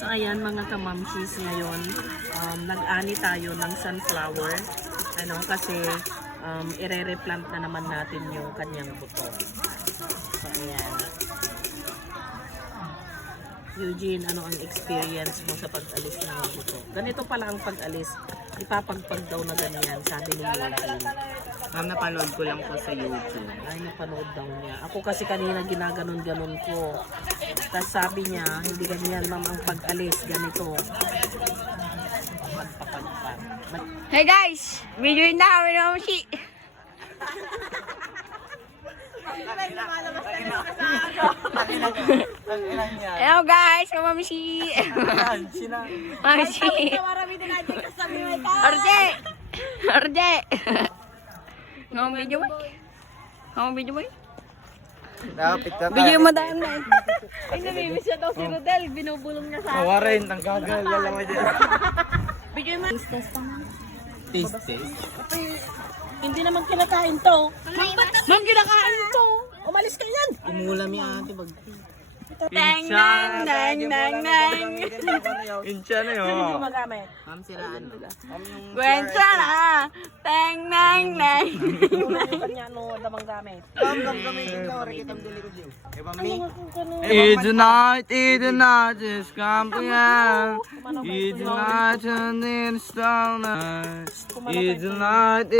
So ayan mga kamamsis, ngayon nag-ani tayo ng sunflower kasi ire-replant na naman natin yung kanyang buto. So ayan. Eugene, ano ang experience mo sa pag-alis ng buto? Ganito pala ang pag-alis. Ipapagpag daw na ganyan, sabi ni Eugene. Ma'am, napanood ko lang po sa YouTube. Ay, napanood daw niya. Ako kasi kanina ginaganon-ganon ko. Tapos sabi niya, hindi ganyan ma'am ang pag-alis, ganito. Magpapagpag. Hey guys, video na kami ng si. Hello guys, kamamsi. Mamsi. Arde. Arde. Ngomong video mo? Ngomong video mo? Video mo daan na. Ay, namimiss siya daw si Rodel. Binubulong niya sa akin. Kawarin, ang gagal. Lalaman dyan. Video mo. Taste. Hindi naman kinakain to. Ma'am, kinakain to. Umalis ka yan. Umulam yung ate. Tang nang nang nang nang. Incha na Hindi yun. gumagamit. Ma'am, siraan. Kwenta na. Tang nang nang. Una yung kanya damang gamit. It's the night, just come to you. It's the night, and then it's the night. It's the night,